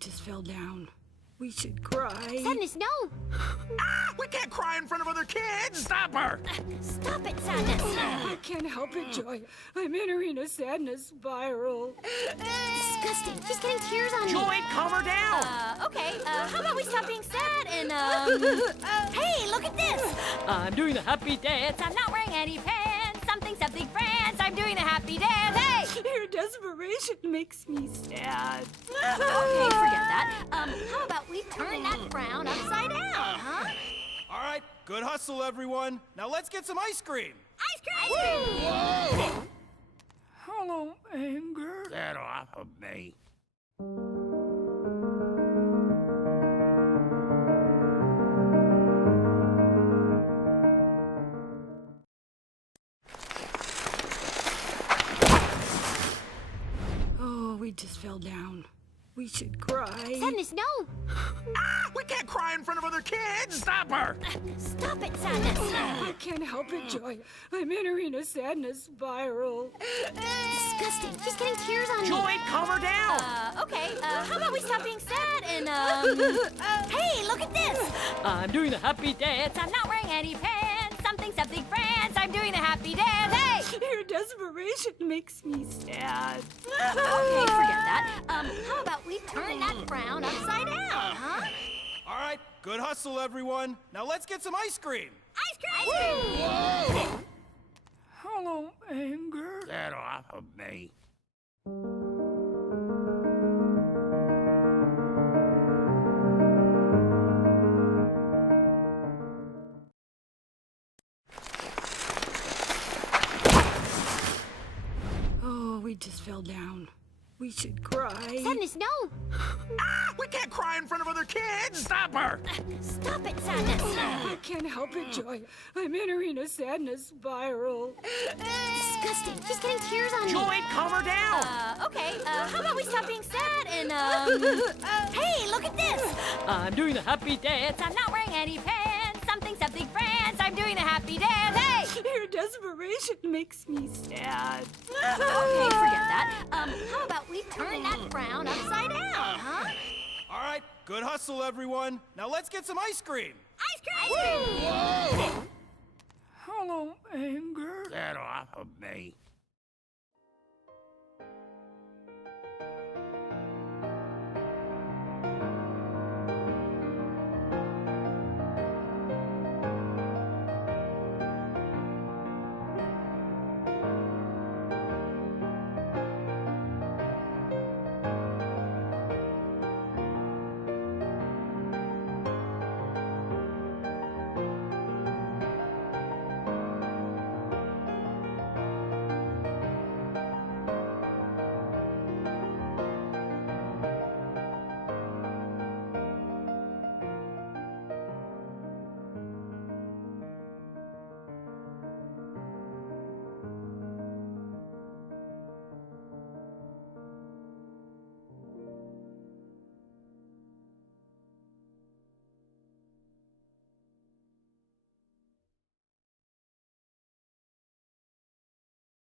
just fell down. We should cry. Sadness, no! We can't cry in front of other kids! Stop her! Stop it, Sadness! I can't help it, Joy. I'm entering a sadness spiral. Disgusting. She's getting tears on me. Joy, calm her down! Okay, how about we stop being sad and, hey, look at this! I'm doing a happy dance. I'm not wearing any pants. Something friends. I'm doing a happy dance. Hey! Your desperation makes me sad. Okay, forget that. How about we turn that frown upside down, huh? All right, good hustle, everyone. Now let's get some ice cream. Ice cream! Hello, anger. Get off of me. Oh, we just fell down. We should cry. Sadness, no! We can't cry in front of other kids! Stop her! Stop it, Sadness! I can't help it, Joy. I'm entering a sadness spiral. Disgusting. She's getting tears on me. Joy, calm her down! Okay, how about we stop being sad and, hey, look at this! I'm doing a happy dance. I'm not wearing any pants. Something friends. I'm doing a happy dance. Hey! Your desperation makes me sad. Okay, forget that. How about we turn that frown upside down, huh? All right, good hustle, everyone. Now let's get some ice cream. Ice cream! Hello, anger. Get off of me. Oh, we just fell down. We should cry. Sadness, no! We can't cry in front of other kids! Stop her! Stop it, Sadness! I can't help it, Joy. I'm entering a sadness spiral. Disgusting. She's getting tears on me. Joy, calm her down! Okay, how about we stop being sad and, hey, look at this! I'm doing a happy dance. I'm not wearing any pants. Something friends. I'm doing a happy dance. Hey! Your desperation makes me sad. Okay, forget that. How about we turn that frown upside down, huh? All right, good hustle, everyone. Now let's get some ice cream. Ice cream! Hello, anger. Get off of me.